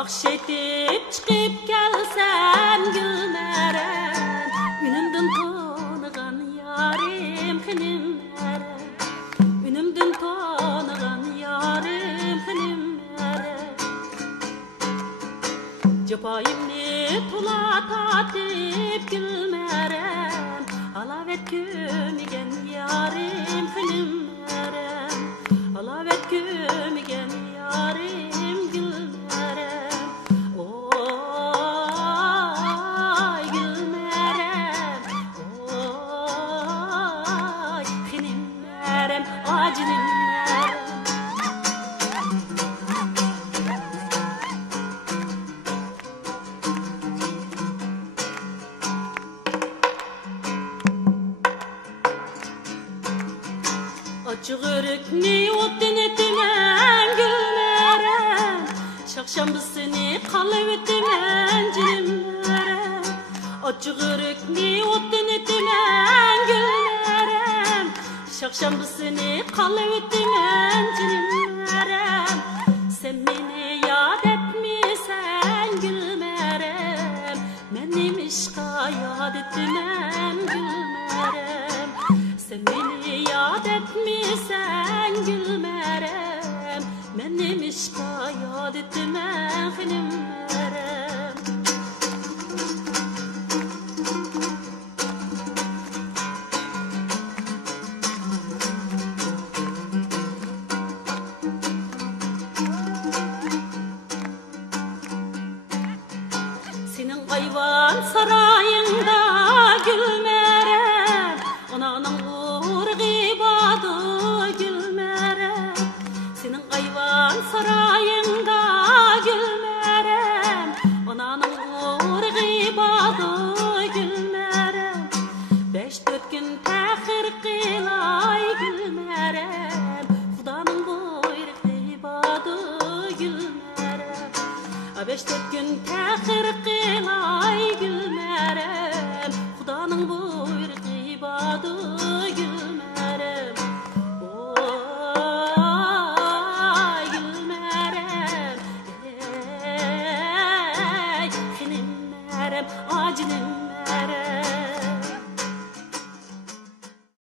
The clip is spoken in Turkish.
Akşetip çıkıp gelsen gülmerem, Ünümdün tanıgan yarim hınimmerem, Ünümdün tanıgan yarim hınimmerem. Cepayimni tula tatip gülmerem, Alavet kömigen yarim hınimmerem, Alavet kömigen yarim gülmerem. Oy gülmerem, oy hınimmerem, acınimmerem. Açık örükni otun etimen gülmerem, Şakşambısını kalıp etimen cilimmerem. Açık örükni otun etimen gülmerem, Şakşambısını kalıp etimen cilimmerem. Sen beni yad etmişsen gülmerem, Menim işka yad etmem gülmerem. Sen beni yad etmişsen gülmerem, Menim işka yad etmem hınimmerem. Senin kayvan sarayında gülmerem, Ananın urgibadı gülmerem. Senin kayvan sarayında gülmerem, Ananın urgibadı gülmerem. 5-4 gün tehir kılay gülmerem, Xudanın buyruğibadı gülmerem. 5-4 gün tehir kılay gülmerem,